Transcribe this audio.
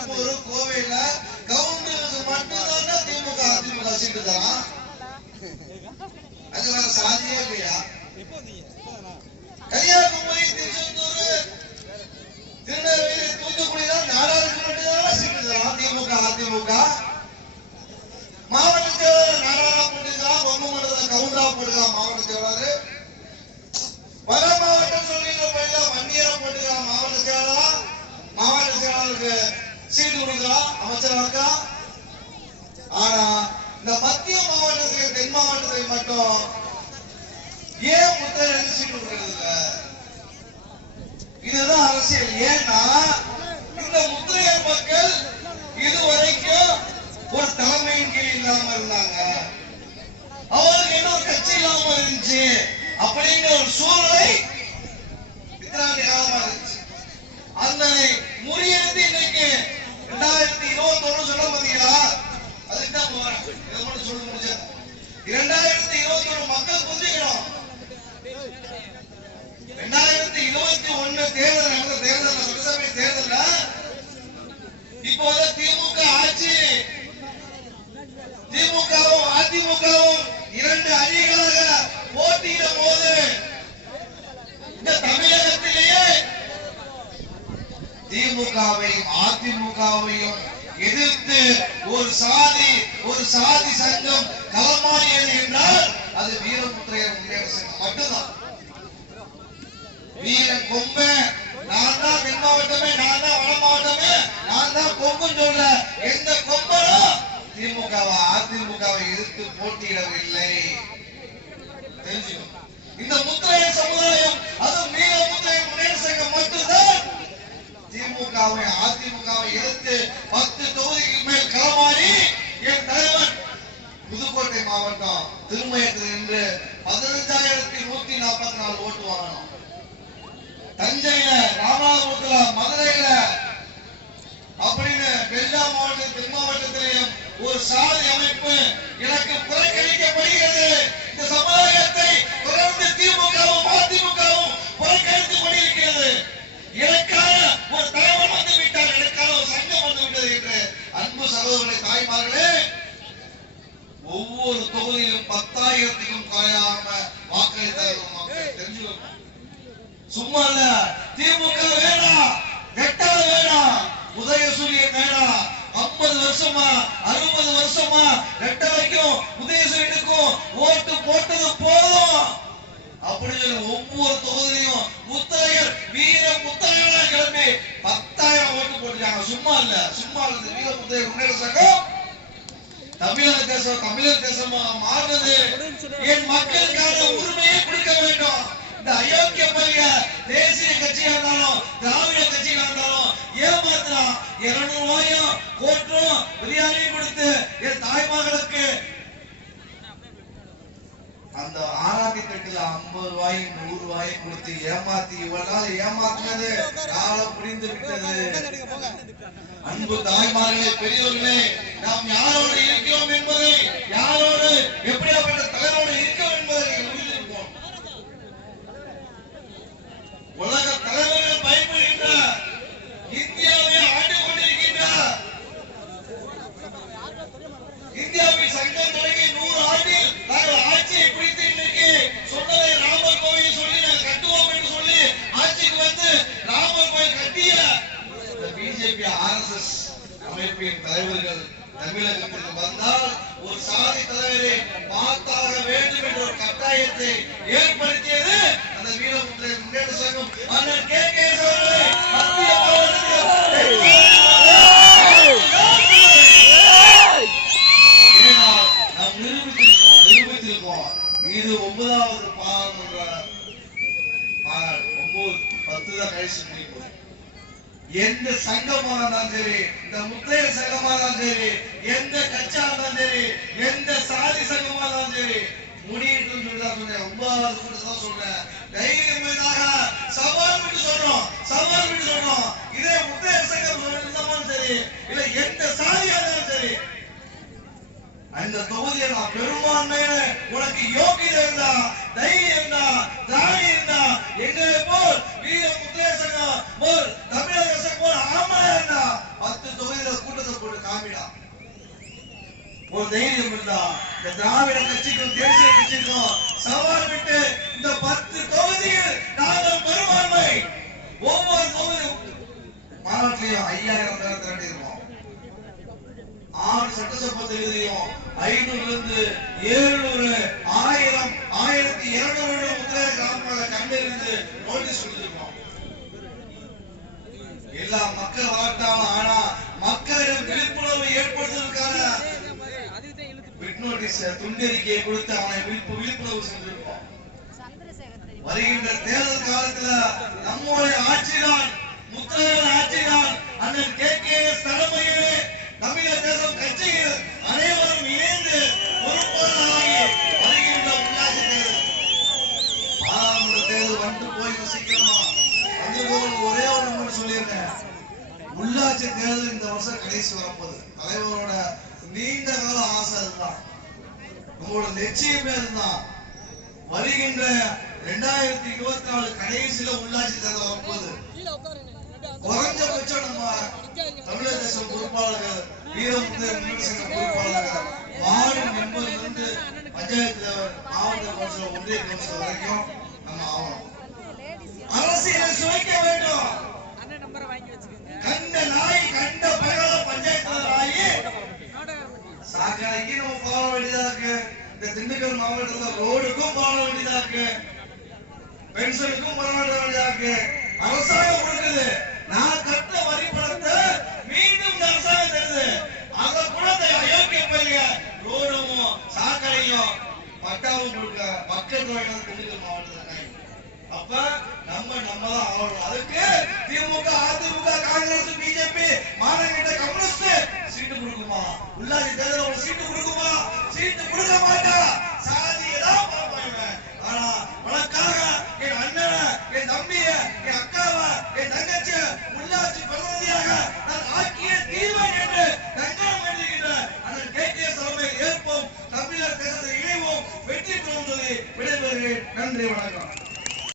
திருப்பூர் கோவையில கவுண்டருக்கு மட்டும்தான் திமுக அதிமுக சீட்டு தரான். அங்க வேற சாதியே இல்லையா? கன்னியாகுமரி, திருச்செந்தூர், திருநெல்வேலி, தூத்துக்குடியில நாடாளுக்கு மட்டும்தான் சீட்டு தரான் திமுக அதிமுக. மாவட்ட செயலாளர் நாடாளா போட்டுக்கலாம், பொம்மை மண்டலத்தில் கவுண்டரா போட்டுக்கலாம் மாவட்ட செயலாளர். வட மாவட்டம் சொல்லிட்டு போயிடலாம், வன்னியரா போட்டுக்கலாம் மாவட்ட செயலாளர். மாவட்ட செயலாளருக்கு சீட்டு கொடுக்கலாம், அமைச்சராக்கா. ஆனா இந்த மத்திய மாவட்டத்துக்கு தென் மாவட்டத்தில் மட்டும் ஏன் முத்தையருக்கு சீட்டு கொடுக்கிறது இல்ல? இதுதான் அரசியல். ஏன்னா இந்த முத்தையர் மக்கள் இதுவரைக்கும் ஒரு தலைமையின் கீழ் இல்லாம இருந்தாங்க, அவருக்கு என்ன ஒரு கட்சி இல்லாம இருந்துச்சு. அப்படிங்கிற ஒரு சூழ்நிலை இத்தனை காலமா இருந்துச்சு. அதனை முறியடித்து இன்னைக்கு 2021 சொல்ல பாத்தீங்களா? அதுக்கு தான் போறேன். இதை மட்டும் சொல்ல முடிஞ்ச 2021 மக்கள் புரிஞ்சுக்கணும். 2021 தேர்தல் நடந்த தேர்தல் சட்டசபை தேர்தல்ல இப்போது திமுக ஆட்சி, திமுகவும் அதிமுகவும் இரண்டு அணிகளாக போட்டியிடும் போது இந்த தமிழகத்திலேயே திமுகவையும் அதிமுகவையும் எதிர்த்து ஒரு சாதி சங்கம் களமாடியது என்றால் அது வீரமுத்தையர் முன்னேற்ற சங்கம் மட்டும்தான். வீரன் கொம்பு நான் தான் தென் மாவட்டமே, நான் தான் வட மாவட்டமே, நான் தான் கொம்புன்னு சொல்ற எந்த கொம்பனும் திமுகவை அதிமுகவை எதிர்த்து போட்டியிடவில்லை. தெரிஞ்சுக்கணும். இந்த முத்தையர் சமுதாயம், அதுவும் வீர முத்தையர் முன்னேற்ற சங்கம் மட்டும்தான் திமுகவை அதிமுகவை எதிர்த்து 10 தொகுதிக்கு மேல் களமாடி என் தலைவன் புதுக்கோட்டை மாவட்டம் திருமயத்தில் இன்று 15,144 ஓட்டு வாங்கணும். தஞ்சையில, ராமநாதபுரத்துல, மதுரையில அப்படின்னு எல்லா மாவட்டம் தென் மாவட்டத்திலேயும் ஒரு சாதி அமைப்பு எனக்கு புறக்கணிக்கப்படுகிறது. இந்த சமுதாயத்தை தொடர்ந்து திமுகவும் அதிமுகவும் புறக்கணித்துக் கொண்டிருக்கிறது. எனக்கான ஒரு தலைவர் வந்து விட்டார், எனக்கான ஒரு சங்கம் வந்து விட்டது என்று அன்பு சகோதரர்களே, தாய்மார்களே, ஒவ்வொரு தொகுதியிலும் 10,000க்கும் குறையாம வாக்களித்தார்கள் மக்கள். தெரிஞ்சுக்கணும். சும்மா இல்ல. திமுக வேணாம், வெட்டால வேணாம், உதயசூரியன் வேணாம். 50 வருஷமா 60 வருஷமா ரெட்டலைக்கும் உதயசூரியனுக்கும் ஓட்டு போட்டது போதும் அப்படின்னு ஒவ்வொரு தொகுதியிலும் முத்தையர் வீர முத்தையரா கிளம்பி 10,000 ஓட்டு போட்டுருக்காங்க. சும்மா இல்ல. வீர முத்தையர் முன்னேற்ற சங்கம் தமிழர் தேசமா மாறுறது என் மக்களுக்கான உரிமையை கொடுக்க வேண்டும். இந்த அயோக்கிய பள்ளிய தேசிய கட்சியா இருந்தாலும் திராவிட கட்சியா இருந்தாலும் ஏமாத்தலாம். 200 ரூபாயும் கோட்டும் பிரியாணியும் கொடுத்து என் தாய்மார்களுக்கு அந்த ஆராத்தி தட்டுல 50 ரூபாயும் 100 ரூபாயும் கொடுத்து ஏமாத்தி இவளால் ஏமாத்தினது காலம் புரிந்து விட்டது. அன்பு தாய்மார்களே, பெரியவர்களே, நாம் யாரோடு இருக்கிறோம் என்பதை, யாரோடு எப்படியாப்பட்ட தலைவரோடு இருக்கிறோம் என்பதை புரிந்திருப்போம். உலக தலைவர்கள் பயப்படுகின்ற இந்தியாவை ஆண்டு கொண்டிருக்கின்ற இந்தியாவில் சங்கம் தொடங்கி 100 ஆண்டில் நாங்கள் ஆட்சியை பிடித்து இன்னைக்கு சொன்னதை ராமர் கோவில் சொல்லி நாங்கள் கட்டுவோம் என்று சொல்லி ஆட்சிக்கு வந்து ராமர் கோவில் கட்டிய பிஜேபி RSS அமைப்பின் தலைவர்கள் தமிழகத்திற்கு வந்தால் ஒரு சாதி தலைவரை பார்த்தாக வேண்டும் என்ற ஒரு கட்டாயத்தை ஏற்படுத்தியது அந்த வீரமுத்தையர் முன்னேற்ற சங்கம். அண்ணன் KKS அவர்களை மத்திய நாம் நிரூபித்திருக்கோம். இது 9வது பாராளுமன்ற மாநாடு. 9, 10 தான் கழிச்சு முடிப்போம். எந்த சங்கமா இருந்தாலும் சரி, இந்த முத்தையர் சங்கமா இருந்தாலும் சரி, எந்த கட்சியா இருந்தாலும் சரி, எந்த சாதி சங்கமா இருந்தாலும் சரி, முடியும் சொல்லிதான் சொன்னேன். 9வது கூட்டத்தான் சொல்றேன். தைரியமாக சவால் விட்டு சொல்றோம். இதே முத்தையர் சங்கம் இருந்தாலும் சரி, இல்ல எந்த சாதியா இருந்தாலும் சரி, அந்த தொகுதியை நான் பெரும்பான்மையில உனக்கு யோகியதை இருந்தா, தைரியம் இருந்தா, திராணி இருந்தா, எங்களை போல் வீர முத்தையர் சங்கம் போல் தமிழக சங்கம் போல் ஆமலா இருந்தா 10 தொகுதி ஒரு தைரியம் இருந்தா இந்த திராவிட கட்சிக்கும் தேசிய கட்சிக்கும் சவால் விட்டு இந்த 10 தொகுதியில் நாங்கள் பெரும்பான்மை ஒவ்வொரு தொகுதியும் மாநாட்டிலையும் 5000 பேர் திரட்டிருக்கோம். 6 சட்டசபை தொகுதியும் 500 இருந்து 700 1000 1200 முத்திரை கிராமங்கள கண்டிருந்து நோட்டீஸ் கொடுத்திருக்கோம். எல்லா மக்கள் வளர்த்தாலும் ஆனா மக்களிடம் விழிப்புணர்வு ஏற்படுத்துவதற்கான நோட்டீஸ் துண்டறிக்கையை கொடுத்து அவனை விழிப்புணர்வு செஞ்சிருக்கோம். வருகின்ற தேர்தல் காலத்துல நம்முடைய ஆட்சிதான் முத்திரைகள் ஆட்சிதான் அண்ணன் KKS தலைமையிலே தமிழக தேசம் கட்சிகள் அனைவரும் இணைந்து பொறுப்பாளராகி வருகின்ற உள்ளாட்சி தேர்தல் பாராளுமன்ற தேர்தல் வந்து போய் சீக்கிரமா வந்து ஒரே ஒரு நம்பர் சொல்லியிருக்கேன். உள்ளாட்சி தேர்தல் இந்த வருஷம் கடைசி வரப்போகுது. தலைவரோட நீண்ட கால ஆசை அதுதான், நம்மளோட லட்சியமே அதுதான். வருகின்ற 2024 கடைசியில உள்ளாட்சி தேர்தல் வரப்போகுது. குறைஞ்சபட்சம் நம்ம தமிழக தேசம் பொறுப்பாளர்கள் வீரமுத்து முன்னரசங்க பொறுப்பாளர்கள் வார்டு மெம்பர்ல இருந்து பஞ்சாயத்து லெவல் மாவட்ட கவுன்சிலர் ஒன்றிய கவுன்சிலர் வரைக்கும் நம்ம ஆகணும். அரசியலை சுவைக்க வேண்டும். கண்ட நாய் கண்ட பகல பஞ்சாயத்து ஆகி சாக்கடைக்கு நம்ம போக வேண்டியதா இருக்கு. இந்த திண்டுக்கல் மாவட்டத்துல ரோடுக்கும் போக வேண்டியதா இருக்கு, பென்ஷனுக்கும் போக வேண்டியதா இருக்கு. அரசாங்கம் கொடுக்குது, நான் கட்ட வரி பணத்தை மீண்டும் அரசாங்கம் தருது. அத கூட அயோக்கிய பயிலுங்க ரோடும் சாக்கடையும் பட்டாவும் கொடுக்க மக்கள் திண்டுக்கல் மாவட்டத்துல. அப்ப நம்மதான் ஆகணும். அதுக்கு திமுக அதிமுக காங்கிரஸ் பிஜேபி மாநில கம்யூனிஸ்ட் சீட்டு கொடுக்குமா? உள்ளாட்சி தேர்தல் சீட்டு கொடுக்குமா?